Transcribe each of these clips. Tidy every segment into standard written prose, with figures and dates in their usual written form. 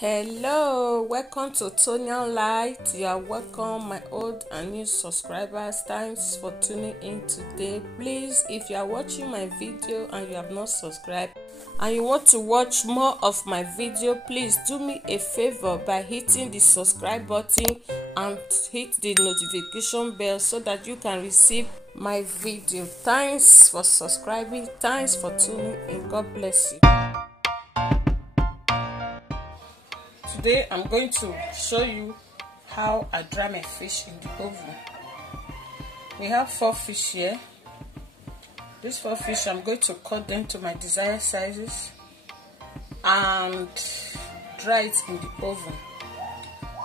Hello, welcome to Tonia Light. You are welcome, my old and new subscribers. Thanks for tuning in today. Please, if you are watching my video and you have not subscribed and you want to watch more of my video, please do me a favor by hitting the subscribe button and hit the notification bell so that you can receive my video. Thanks for subscribing. Thanks for tuning in. God bless you. Today I'm going to show you how I dry my fish in the oven. We have 4 fish here. These 4 fish, I'm going to cut them to my desired sizes and dry it in the oven,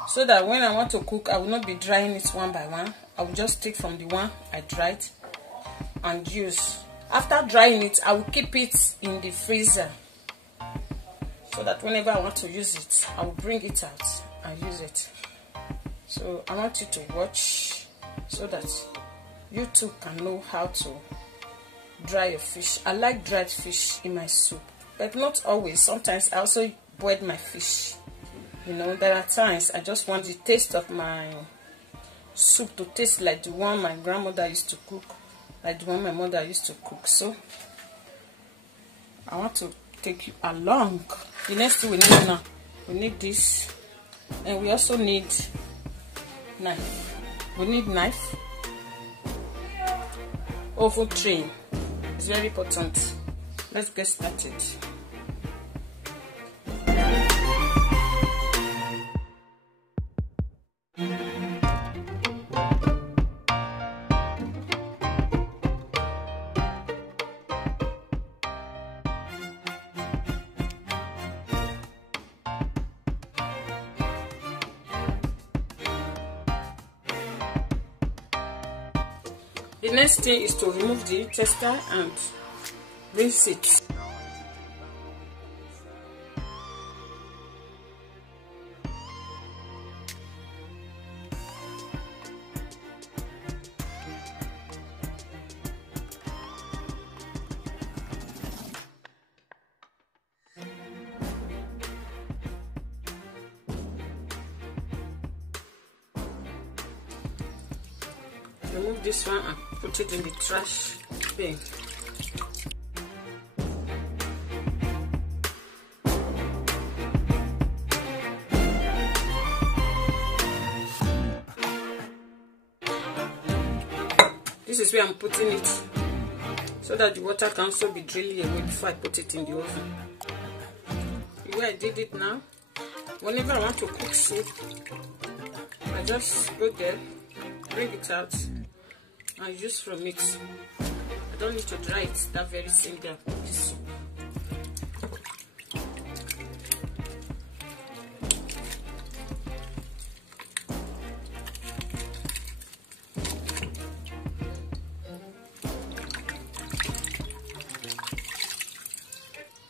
so that when I want to cook, I will not be drying it one by one. I will just take from the one I dried and use. After drying it, I will keep it in the freezer, so that whenever I want to use it, I will bring it out and use it. So I want you to watch so that you too can know how to dry your fish. I like dried fish in my soup, but not always. Sometimes I also boil my fish. You know, there are times I just want the taste of my soup to taste like the one my grandmother used to cook, like the one my mother used to cook. So I want to take you along. The next thing we need now, we need this, and we also need knife. We need knife, oven tray. It's very important. Let's get started. The next thing is to remove the tester and rinse it. Remove this one and put it in the trash bin. This is where I'm putting it, so that the water can also be drilling away before I put it in the oven. The way I did it now, whenever I want to cook soup, I just go there, bring it out, and use from it. I don't need to dry it that very same day I cook this soup.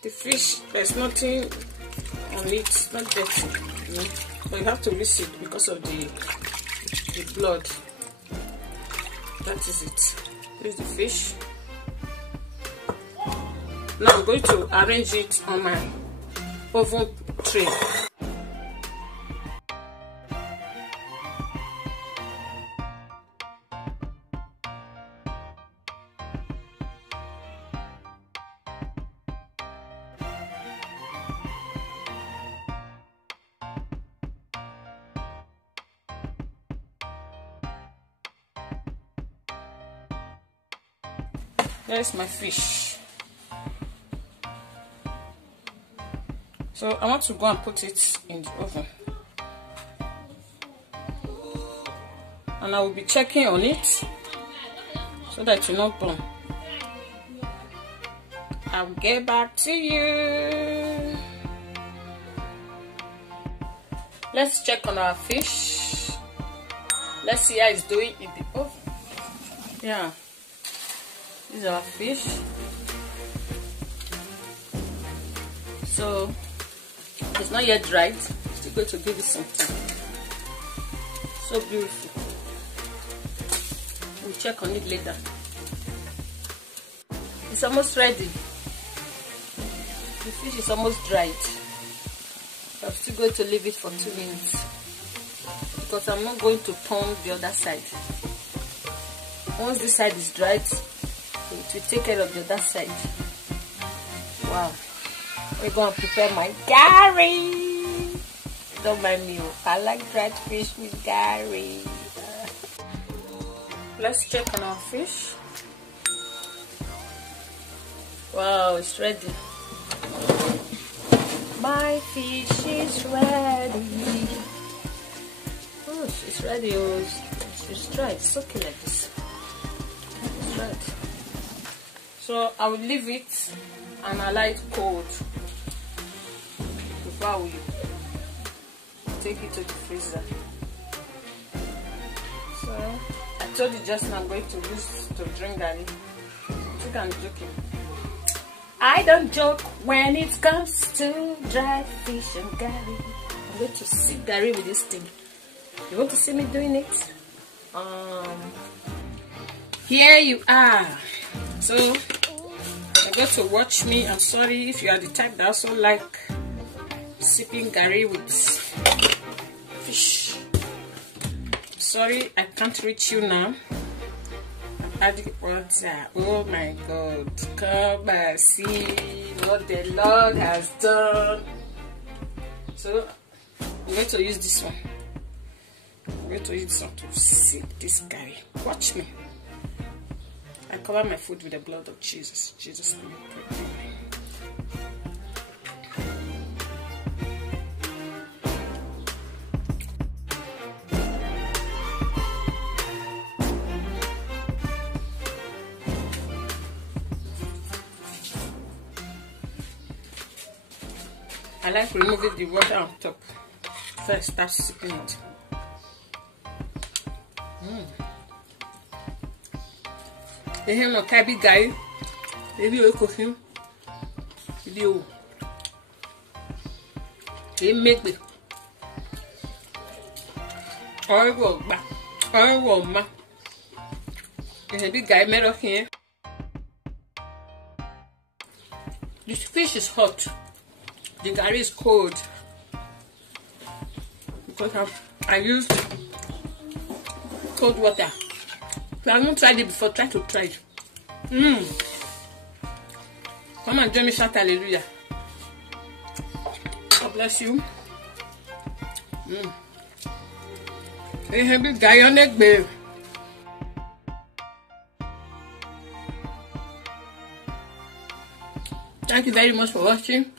The fish, there's nothing on it, not dirty, you know? But you have to rinse it because of the blood. That is it. Here's the fish. Now I'm going to arrange it on my oven tray. There's my fish. So I want to go and put it in the oven, and I will be checking on it so that it will not burn. I'll get back to you. Let's check on our fish. Let's see how it's doing in the oven. Yeah. These are our fish. So it's not yet dried. Still going to give it some time. So beautiful. We'll check on it later. It's almost ready. The fish is almost dried. I've still just going to leave it for 2 minutes because I'm not going to turn the other side. Once this side is dried, it will take care of the other side. Wow. We're going to prepare my curry. Don't mind me. I like dried fish with curry. Let's check on our fish. Wow, it's ready. My fish is ready. Oh, it's ready. It's dry. It's okay like this. It's right. So I will leave it and allow it cold before I will take it to the freezer. So I told you just now I'm going to use to drink garri. I think I'm joking. I don't joke when it comes to dried fish and garri. I'm going to sip garri with this thing. You want to see me doing it? Here you are. So you're going to watch me. I'm sorry if you are the type that also like sipping garri with fish. Sorry, I can't reach you now. Add water. Oh my God, come and see what the Lord has done. So I'm going to use this one. I'm going to use this one to sip this curry. Watch me. I cover my food with the blood of Jesus. Jesus name I pray. I like removing the water on top. First, start sipping it. They no kabi guy. Maybe you cook him. Video. They make it. Oh, ma. There's a big guy made up here. This fish is hot. The garri is cold because I used cold water. So I haven't tried it before. Try to try it. Come and join me, shout hallelujah. God bless you. Hey, happy guy on egg, babe. Thank you very much for watching.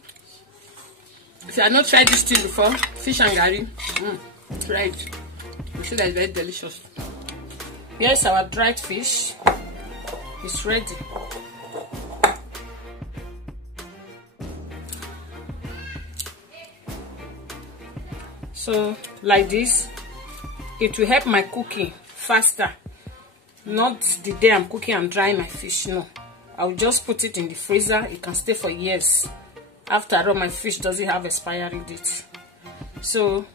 If you have not tried this thing before, fish and garri, try it. You see that it's very delicious. Here's our dried fish. It's ready. So, like this, it will help my cooking faster. Not the day I'm cooking and drying my fish, no. I'll just put it in the freezer. It can stay for years. After all, my fish doesn't have expiry date. So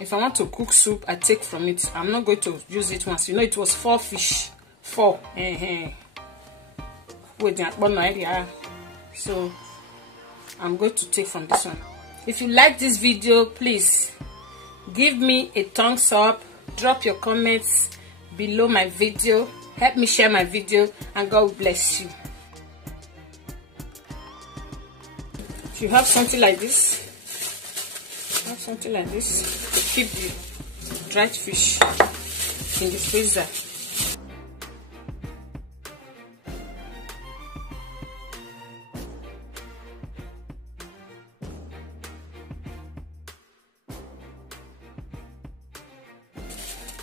if I want to cook soup, I take from it. I'm not going to use it once. You know, it was 4 fish. 4. Wait, so I'm going to take from this one. If you like this video, please give me a thumbs up. Drop your comments below my video. Help me share my video, and God will bless you. If you have something like this, keep the dried fish in the freezer.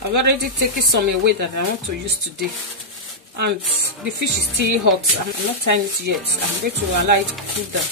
I've already taken some away that I want to use today, and the fish is still hot. I'm not tying it yet. I'm going to allow it to cool down.